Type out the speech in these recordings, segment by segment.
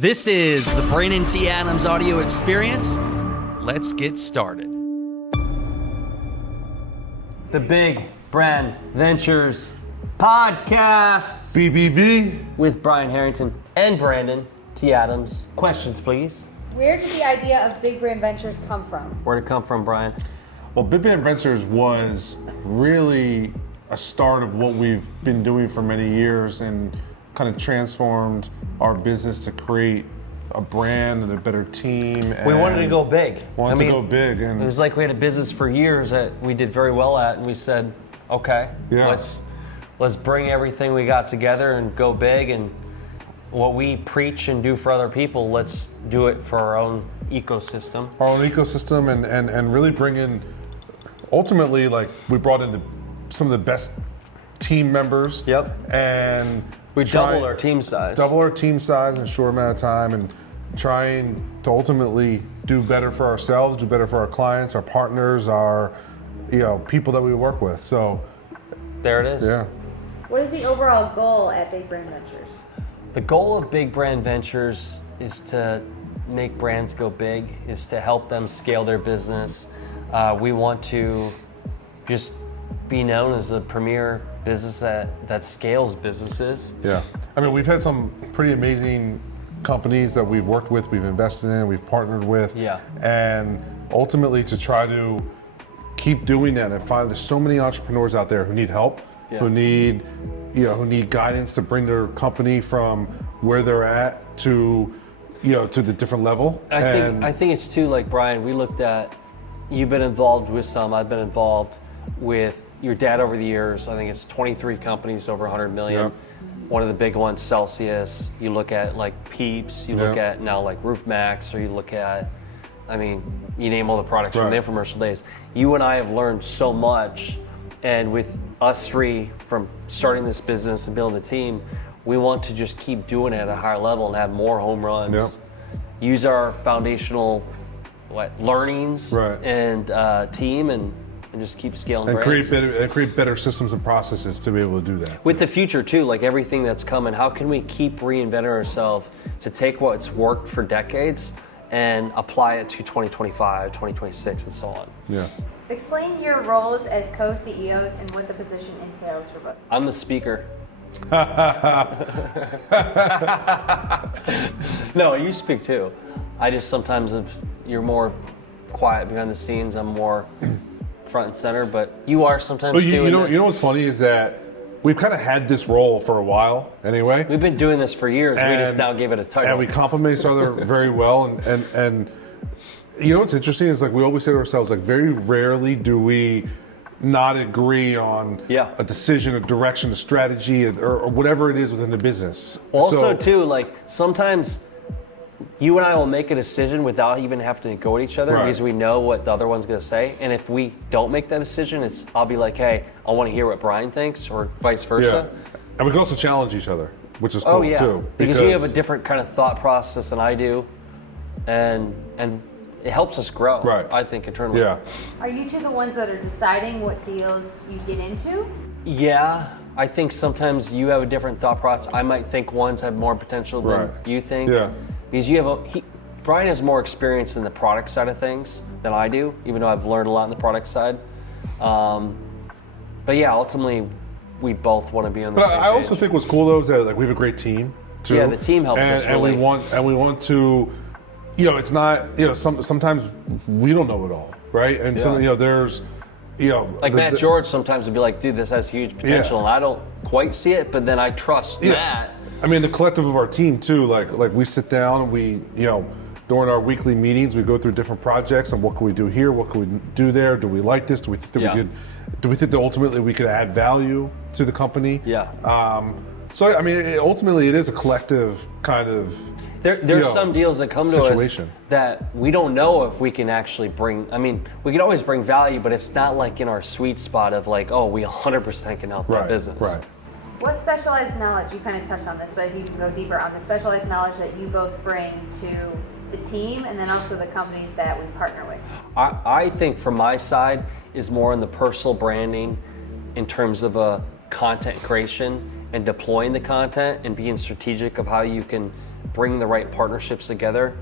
This is the Brandon T. Adams audio experience. Let's get started. The Big Brand Ventures Podcast. BBV. With Brian Harrington and Brandon T. Adams. Questions, please. Where did the idea of Big Brand Ventures come from? Where'd it come from, Brian? Well, Big Brand Ventures was really a start of what we've been doing for many years and kind of transformed our business to create a brand and a better team. We wanted to go big. To go big. And it was like we had a business for years that we did very well at, and we said, okay, let's bring everything we got together and go big, and what we preach and do for other people, let's do it for our own ecosystem. And really bring in, ultimately, like, we brought in some of the best team members. Yep. And we doubled our team size. Double our team size in a short amount of time, and trying to ultimately do better for ourselves, do better for our clients, our partners, our people that we work with. So there it is. Yeah. What is the overall goal at Big Brand Ventures? The goal of Big Brand Ventures is to make brands go big, is to help them scale their business. We want to just be known as a premier business that scales businesses. Yeah. I mean, we've had some pretty amazing companies that we've worked with, we've invested in, we've partnered with. Yeah. And ultimately to try to keep doing that and find there's so many entrepreneurs out there who need help, who need guidance to bring their company from where they're at to the different level. I think it's too, like, Brian, we looked at, you've been involved with some, I've been involved with your dad over the years. I think it's 23 companies over 100 million. Yep. One of the big ones, Celsius. You look at like Peeps, you look at now like Roof Max, or you look at, you name all the products from the infomercial days. You and I have learned so much, and with us three from starting this business and building the team, we want to just keep doing it at a higher level and have more home runs. Yep. Use our foundational learnings and team and just keep scaling and brands. create better systems and processes to be able to do that. With the future too, like everything that's coming, how can we keep reinventing ourselves to take what's worked for decades and apply it to 2025, 2026, and so on? Yeah. Explain your roles as co-CEOs and what the position entails for both. I'm the speaker. No, you speak too. I just sometimes, if you're more quiet behind the scenes, I'm more front and center, but you are sometimes too. You know what's funny is that we've kind of had this role for a while anyway. We've been doing this for years. We just now gave it a title. And we complement each other very well. And you know what's interesting is, like, we always say to ourselves, like, very rarely do we not agree on a decision, a direction, a strategy, or whatever it is within the business. Also, too, like, sometimes you and I will make a decision without even having to go at each other because we know what the other one's going to say. And if we don't make that decision, I'll be like, hey, I want to hear what Brian thinks, or vice versa. Yeah. And we can also challenge each other, which is cool too. Because you have a different kind of thought process than I do, and it helps us grow, I think, internally. Yeah. Are you two the ones that are deciding what deals you get into? Yeah. I think sometimes you have a different thought process. I might think ones have more potential than you think. Yeah. Because Brian has more experience in the product side of things than I do, even though I've learned a lot in the product side. But yeah, ultimately, we both want to be on the same page. I also think what's cool though is that, like, we have a great team too. Yeah, the team helps us really. And we want to, it's not, sometimes we don't know it all, right? And there's, like Matt George sometimes would be like, dude, this has huge potential, and I don't quite see it, but then I trust Matt. I mean, the collective of our team too, like we sit down and we, during our weekly meetings, we go through different projects and what can we do here, what can we do there, do we like this, do we think that ultimately we could add value to the company? Yeah. So I mean, ultimately it is a collective kind of. There's some deals that come to us that we don't know if we can actually bring. I mean, we can always bring value, but it's not like in our sweet spot of like, oh, we 100% can help that business. Right. What specialized knowledge, you kind of touched on this, but if you can go deeper on the specialized knowledge that you both bring to the team and then also the companies that we partner with? I think from my side is more in the personal branding in terms of content creation and deploying the content and being strategic of how you can bring the right partnerships together.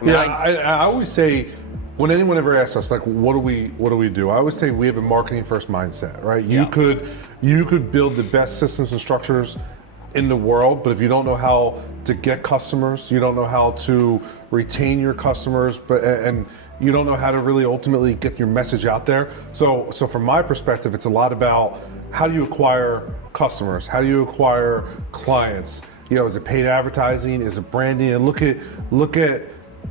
I mean, I always say, when anyone ever asks us, like, what do we do? I always say we have a marketing first mindset, right? You could build the best systems and structures in the world, but if you don't know how to get customers, you don't know how to retain your customers, and you don't know how to really ultimately get your message out there. So from my perspective, it's a lot about how do you acquire customers? How do you acquire clients? Is it paid advertising? Is it branding? And look at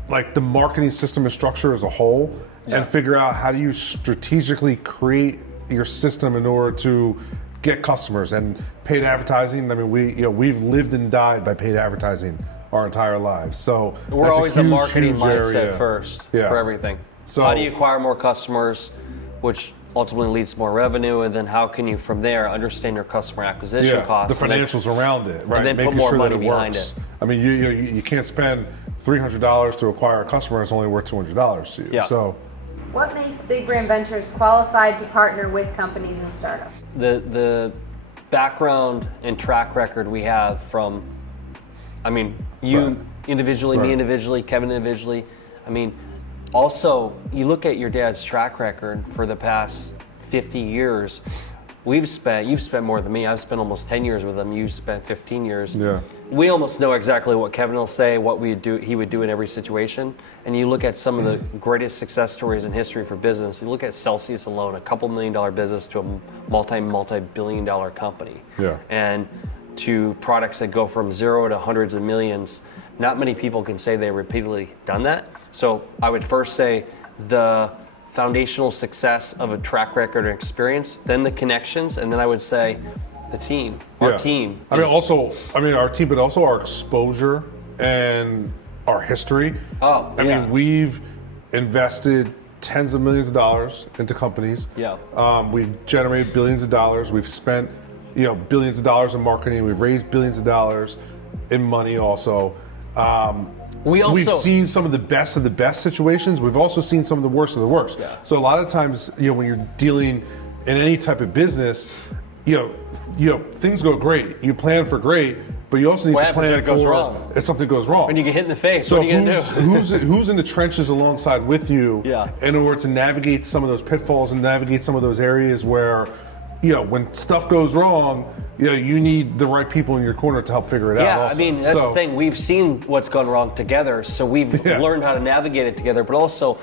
like the marketing system and structure as a whole, and figure out how do you strategically create your system in order to get customers. And paid advertising, I mean, we've lived and died by paid advertising our entire lives. So we're always a marketing mindset area first for everything. So how do you acquire more customers, which ultimately leads to more revenue, and then how can you from there understand your customer acquisition costs, the financials around it, right? And then Making put more sure money that it behind works. it. I mean, you can't spend $300 to acquire a customer. It's only worth $200 to you. Yeah. So What makes Big Brand Ventures qualified to partner with companies and startups? The background and track record we have from, I mean, you individually, me individually, Kevin individually. I mean, also, you look at your dad's track record for the past 50 years. You've spent more than me. I've spent almost 10 years with him. You've spent 15 years. Yeah. We almost know exactly what Kevin will say, what he would do in every situation. And you look at some of the greatest success stories in history for business. You look at Celsius alone, a couple $1 million business to a multi-billion dollar company. Yeah. And to products that go from zero to hundreds of millions. Not many people can say they've repeatedly done that. So I would first say the foundational success of a track record and experience, then the connections, and then I would say the team, our team. I mean, our team, but also our exposure and our history. I mean, we've invested tens of millions of dollars into companies. Yeah. We've generated billions of dollars. We've spent, billions of dollars in marketing. We've raised billions of dollars in money also. We've seen some of the best situations. We've also seen some of the worst of the worst. Yeah. So a lot of times, when you're dealing in any type of business, things go great. You plan for great, but you also need to plan for if something goes wrong. When you get hit in the face, so what are you gonna do? who's in the trenches alongside with you in order to navigate some of those pitfalls and navigate some of those areas where, when stuff goes wrong, you need the right people in your corner to help figure it out. Yeah, also. I mean, that's the thing. We've seen what's gone wrong together, so we've learned how to navigate it together. But also,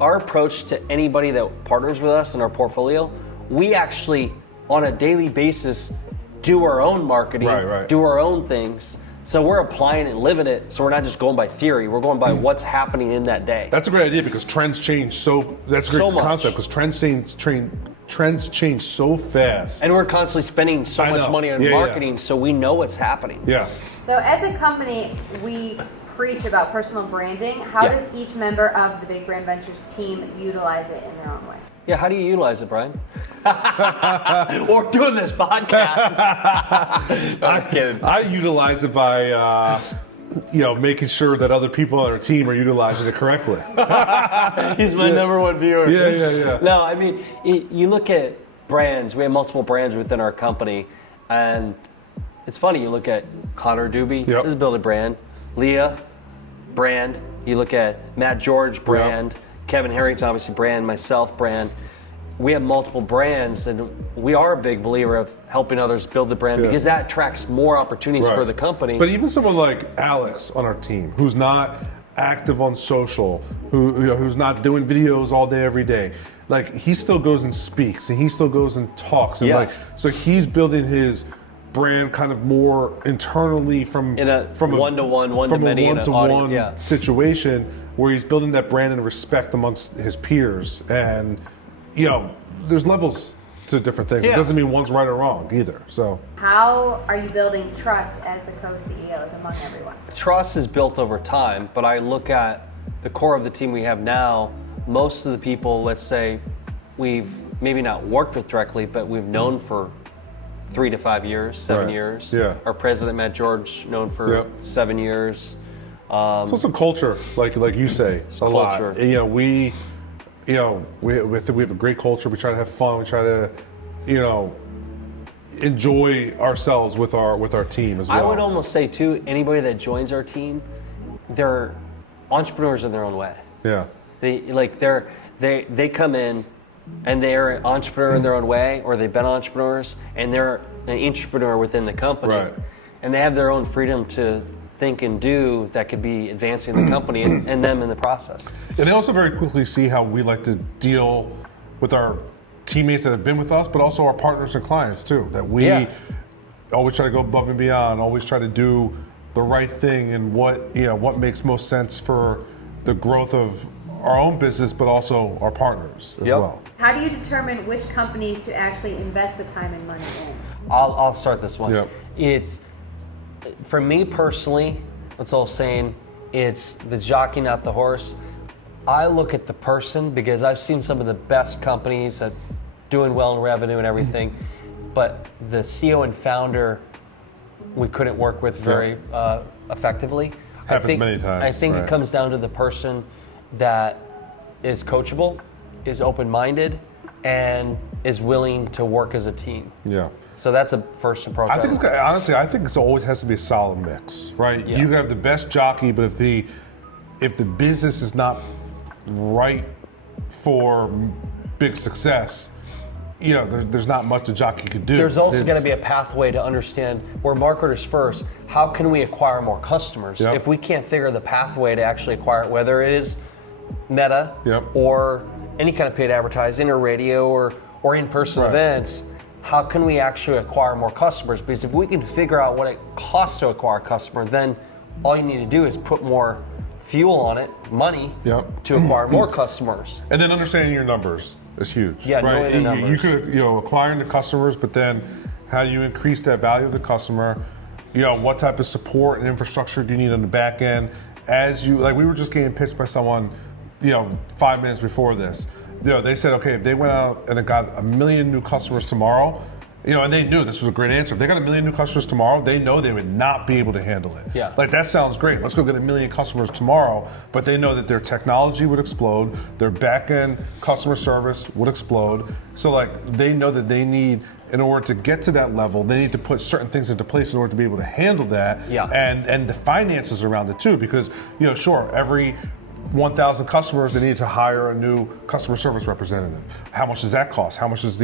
our approach to anybody that partners with us in our portfolio, we actually, on a daily basis, do our own marketing, do our own things. So we're applying it and living it. So we're not just going by theory. We're going by what's happening in that day. That's a great idea because trends change. That's a great concept because trends change so fast. And we're constantly spending so much money on marketing, so we know what's happening. Yeah. So as a company, we preach about personal branding. How does each member of the Big Brand Ventures team utilize it in their own way? Yeah, how do you utilize it, Brian? Or doing this podcast. I'm just kidding. I utilize it by making sure that other people on our team are utilizing it correctly. He's my number one viewer. Yeah. No, I mean, you look at brands. We have multiple brands within our company, and it's funny. You look at Connor Doobie, this is build a brand. Leah, brand. You look at Matt George, brand. Kevin Harrington, obviously, brand. Myself, brand. We have multiple brands, and we are a big believer of helping others build the brand because that attracts more opportunities for the company. But even someone like Alex on our team, who's not active on social, who's not doing videos all day, every day, like he still goes and speaks, and he still goes and talks, and so he's building his brand kind of more internally from one-to-one, one-to-one situation where he's building that brand and respect amongst his peers, and there's levels to different things. It doesn't mean one's right or wrong either. So how are you building trust as the co-CEOs among everyone? Trust is built over time, but I look at the core of the team we have now. Most of the people, let's say, we've maybe not worked with directly, but we've known for 3 to 5 years, 7 years. Yeah. Our president, Matt George, known for 7 years. It's also culture, like you say, a culture. lot. We have a great culture. We try to have fun. We try to, enjoy ourselves with our team as well. I would almost say too, anybody that joins our team, they're entrepreneurs in their own way. Yeah. They come in and they're an entrepreneur in their own way, or they've been entrepreneurs and they're an entrepreneur within the company. Right. And they have their own freedom to think and do that could be advancing the company and them in the process. And they also very quickly see how we like to deal with our teammates that have been with us, but also our partners and clients too. That we always try to go above and beyond, always try to do the right thing and what makes most sense for the growth of our own business, but also our partners as well. How do you determine which companies to actually invest the time and money in? I'll start this one. Yep. It's, for me personally, it's all saying, it's the jockey, not the horse. I look at the person because I've seen some of the best companies that doing well in revenue and everything, but the CEO and founder we couldn't work with very effectively. Happens many times. I think it comes down to the person that is coachable, is open-minded, and is willing to work as a team. Yeah. So that's a first approach. I think honestly, it always has to be a solid mix, right? Yeah. You can have the best jockey, but if the business is not right for big success, there's not much a jockey could do. There's also going to be a pathway to understand we're marketers first. How can we acquire more customers? Yep. If we can't figure the pathway to actually acquire it, whether it is Meta or any kind of paid advertising or radio or in-person events, how can we actually acquire more customers? Because if we can figure out what it costs to acquire a customer, then all you need to do is put more fuel on it, money, to acquire more customers. And then understanding your numbers is huge. Yeah, knowing the numbers. You could, acquiring the customers, but then how do you increase that value of the customer? What type of support and infrastructure do you need on the back end? We were just getting pitched by someone, 5 minutes before this. They said, okay, if they went out and it got 1 million new customers tomorrow, and they knew this was a great answer. If they got 1 million new customers tomorrow, they know they would not be able to handle it. Yeah. That sounds great. Let's go get 1 million customers tomorrow. But they know that their technology would explode, their back end customer service would explode. So they know that they need, in order to get to that level, they need to put certain things into place in order to be able to handle that. Yeah. And the finances around it too, because sure, every 1,000 customers, they need to hire a new customer service representative. How much does that cost? How much is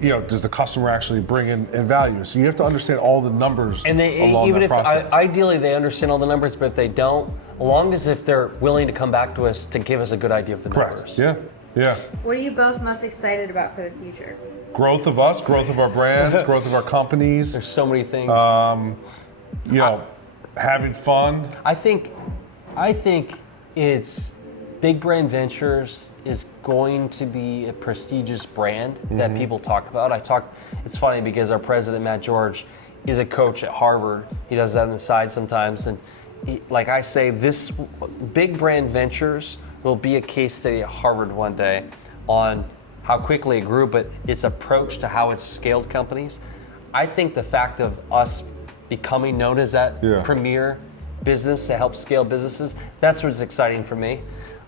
does the customer actually bring in value? So you have to understand all the numbers and ideally they understand all the numbers, but if they don't, as long as if they're willing to come back to us to give us a good idea of the numbers. Yeah. What are you both most excited about for the future? Growth of us, growth of our brands, growth of our companies. There's so many things. Having fun. I think it's Big Brand Ventures is going to be a prestigious brand that people talk about. It's funny because our president, Matt George, is a coach at Harvard. He does that on the side sometimes. And like I say, this Big Brand Ventures will be a case study at Harvard one day on how quickly it grew, but its approach to how it's scaled companies. I think the fact of us becoming known as that premier business to help scale businesses, that's what's exciting for me.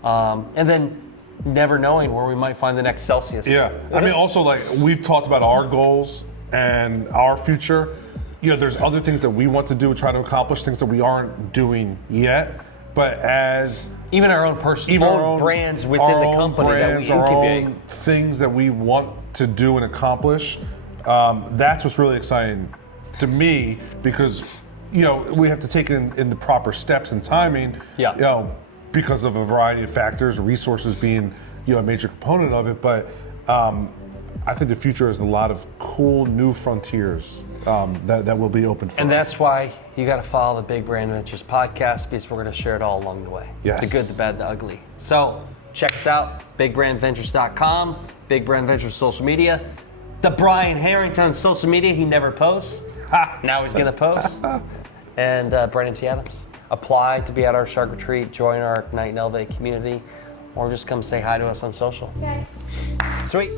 And then never knowing where we might find the next Celsius. Yeah, I mean, also we've talked about our goals and our future. There's other things that we want to do and try to accomplish, things that we aren't doing yet. But as even our own personal brands within the company that we incubate, our own things that we want to do and accomplish, that's what's really exciting to me, because we have to take it in the proper steps and timing. Because of a variety of factors, resources being a major component of it. But I think the future is a lot of cool new frontiers that will be open for us. And that's why you got to follow the Big Brand Ventures podcast, because we're going to share it all along the way. Yes. The good, the bad, the ugly. So check us out, bigbrandventures.com, Big Brand Ventures social media. The Brian Harrington on social media, he never posts. Now he's going to post. And Brandon T. Adams. Apply to be at our Shark Retreat, join our Ignite and Elevate community, or just come say hi to us on social. Okay. Sweet.